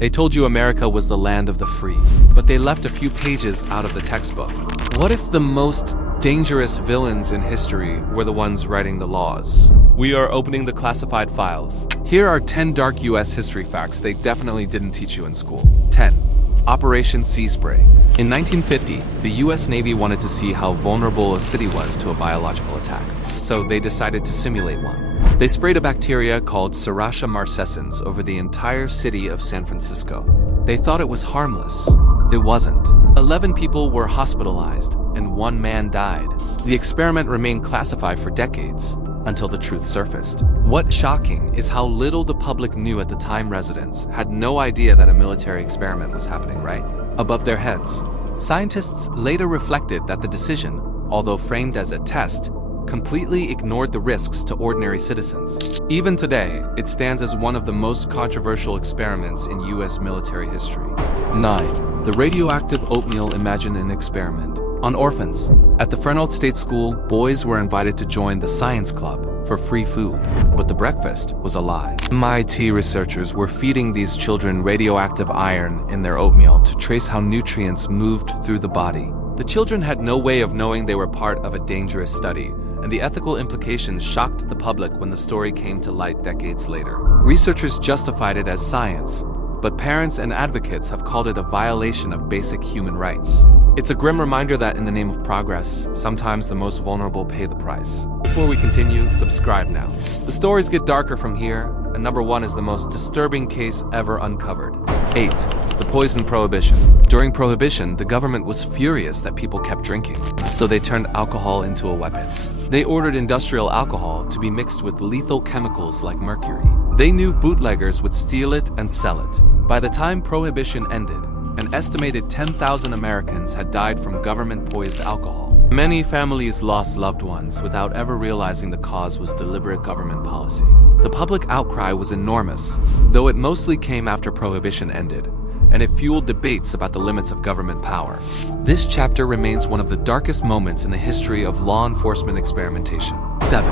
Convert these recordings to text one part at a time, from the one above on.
They told you America was the land of the free, but they left a few pages out of the textbook. What if the most dangerous villains in history were the ones writing the laws? We are opening the classified files. Here are 10 dark US history facts they definitely didn't teach you in school. 10. Operation Sea Spray. In 1950, the US Navy wanted to see how vulnerable a city was to a biological attack, so they decided to simulate one. They sprayed a bacteria called Serratia marcescens over the entire city of San Francisco. They thought it was harmless. It wasn't. 11 people were hospitalized, and 1 man died. The experiment remained classified for decades, until the truth surfaced. What's shocking is how little the public knew at the time. Residents had no idea that a military experiment was happening right above their heads. Scientists later reflected that the decision, although framed as a test, completely ignored the risks to ordinary citizens. Even today, it stands as one of the most controversial experiments in US military history. 9. The radioactive oatmeal. Imagine an experiment on orphans. At the Fresno State School, boys were invited to join the science club for free food, but the breakfast was a lie. MIT researchers were feeding these children radioactive iron in their oatmeal to trace how nutrients moved through the body. The children had no way of knowing they were part of a dangerous study, and the ethical implications shocked the public when the story came to light decades later. Researchers justified it as science, but parents and advocates have called it a violation of basic human rights. It's a grim reminder that in the name of progress, sometimes the most vulnerable pay the price. Before we continue, subscribe now. The stories get darker from here, and number 1 is the most disturbing case ever uncovered. 8. The poison prohibition. During Prohibition, the government was furious that people kept drinking, so they turned alcohol into a weapon. They ordered industrial alcohol to be mixed with lethal chemicals like mercury. They knew bootleggers would steal it and sell it. By the time Prohibition ended, an estimated 10,000 Americans had died from government-poisoned alcohol. Many families lost loved ones without ever realizing the cause was deliberate government policy. The public outcry was enormous, though it mostly came after Prohibition ended, and it fueled debates about the limits of government power. This chapter remains one of the darkest moments in the history of law enforcement experimentation. 7.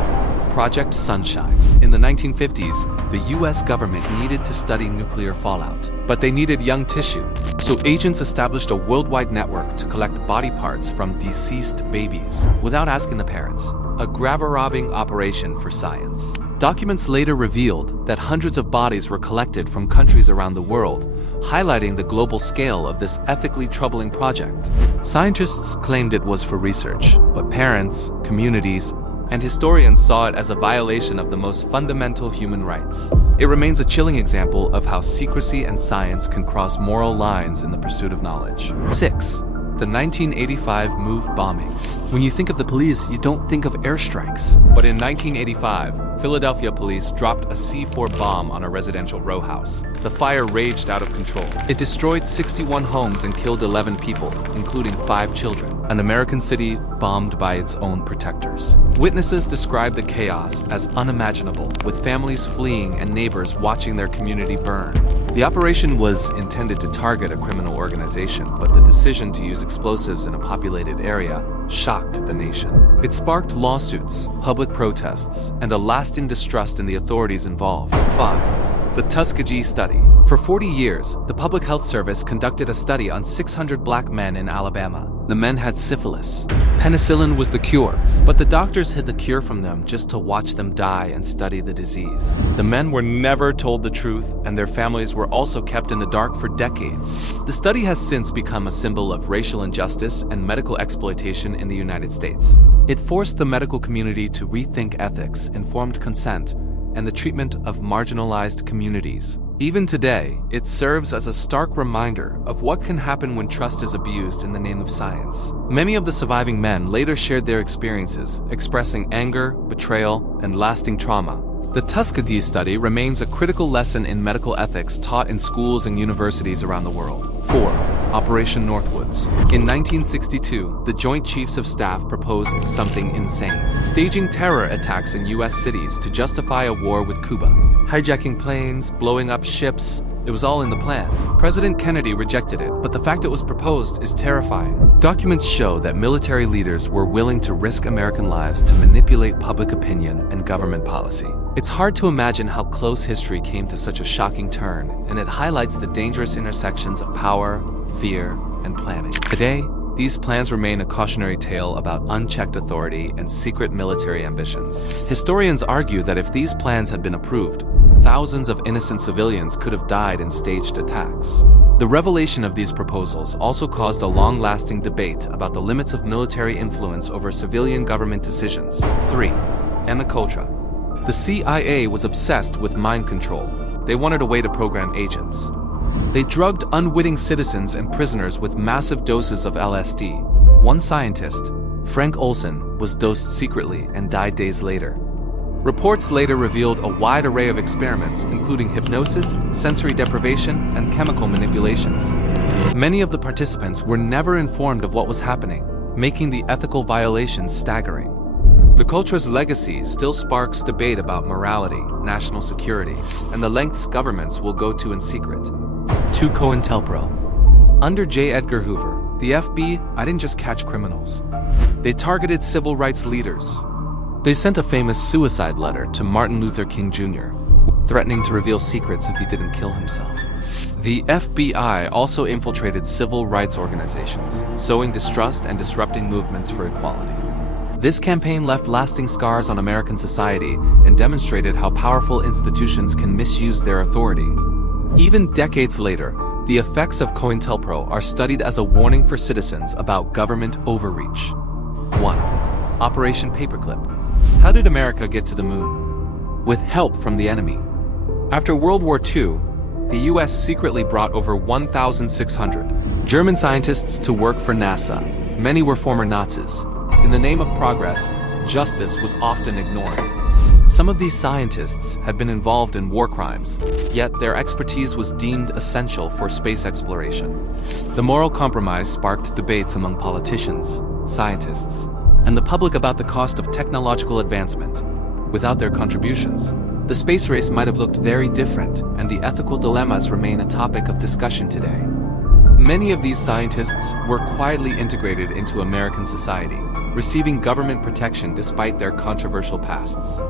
Project Sunshine. In the 1950s, the US government needed to study nuclear fallout, but they needed young tissue. So agents established a worldwide network to collect body parts from deceased babies without asking the parents. A grave-robbing operation for science. Documents later revealed that hundreds of bodies were collected from countries around the world, highlighting the global scale of this ethically troubling project. Scientists claimed it was for research, but parents, communities, and historians saw it as a violation of the most fundamental human rights. It remains a chilling example of how secrecy and science can cross moral lines in the pursuit of knowledge. 6. The 1985 MOVE bombing. When you think of the police, you don't think of airstrikes. But in 1985, Philadelphia police dropped a C4 bomb on a residential row house. The fire raged out of control. It destroyed 61 homes and killed 11 people, including 5 children. An American city bombed by its own protectors. Witnesses described the chaos as unimaginable, with families fleeing and neighbors watching their community burn. The operation was intended to target a criminal organization, but the decision to use explosives in a populated area shocked the nation. It sparked lawsuits, public protests, and a lasting distrust in the authorities involved. 5. The Tuskegee study. For 40 years, the Public Health Service conducted a study on 600 black men in Alabama. The men had syphilis. Penicillin was the cure, but the doctors hid the cure from them just to watch them die and study the disease. The men were never told the truth, and their families were also kept in the dark for decades. The study has since become a symbol of racial injustice and medical exploitation in the United States. It forced the medical community to rethink ethics, informed consent, and the treatment of marginalized communities. Even today, it serves as a stark reminder of what can happen when trust is abused in the name of science. Many of the surviving men later shared their experiences, expressing anger, betrayal, and lasting trauma. The Tuskegee study remains a critical lesson in medical ethics taught in schools and universities around the world. 4. Operation Northwoods. In 1962, the Joint Chiefs of Staff proposed something insane: staging terror attacks in US cities to justify a war with Cuba. Hijacking planes, blowing up ships, It was all in the plan. President Kennedy rejected it, but the fact it was proposed is terrifying. Documents show that military leaders were willing to risk American lives to manipulate public opinion and government policy. It's hard to imagine how close history came to such a shocking turn, and it highlights the dangerous intersections of power, fear, and planning. Today, these plans remain a cautionary tale about unchecked authority and secret military ambitions. Historians argue that if these plans had been approved, thousands of innocent civilians could have died in staged attacks. The revelation of these proposals also caused a long-lasting debate about the limits of military influence over civilian government decisions. 3. MKUltra. The CIA was obsessed with mind control. They wanted a way to program agents. They drugged unwitting citizens and prisoners with massive doses of LSD. One scientist, Frank Olson, was dosed secretly and died days later. Reports later revealed a wide array of experiments, including hypnosis, sensory deprivation, and chemical manipulations. Many of the participants were never informed of what was happening, making the ethical violations staggering. MKUltra's legacy still sparks debate about morality, national security, and the lengths governments will go to in secret. 2. COINTELPRO. Under J. Edgar Hoover, the FBI didn't just catch criminals. They targeted civil rights leaders. They sent a famous suicide letter to Martin Luther King Jr., threatening to reveal secrets if he didn't kill himself. The FBI also infiltrated civil rights organizations, sowing distrust and disrupting movements for equality. This campaign left lasting scars on American society and demonstrated how powerful institutions can misuse their authority. Even decades later, the effects of COINTELPRO are studied as a warning for citizens about government overreach. 1. Operation Paperclip. How did America get to the moon? With help from the enemy. After World War II, the US secretly brought over 1,600 German scientists to work for NASA. Many were former Nazis. In the name of progress, justice was often ignored. Some of these scientists had been involved in war crimes, yet their expertise was deemed essential for space exploration. The moral compromise sparked debates among politicians, scientists, and the public about the cost of technological advancement. Without their contributions, the space race might have looked very different, and the ethical dilemmas remain a topic of discussion today. Many of these scientists were quietly integrated into American society, receiving government protection despite their controversial pasts.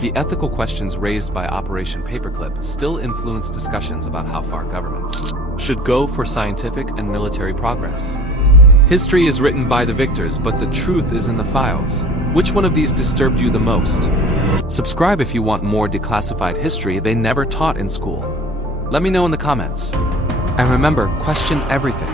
The ethical questions raised by Operation Paperclip still influence discussions about how far governments should go for scientific and military progress. History is written by the victors, but the truth is in the files. Which one of these disturbed you the most? Subscribe if you want more declassified history they never taught in school. Let me know in the comments. And remember, question everything.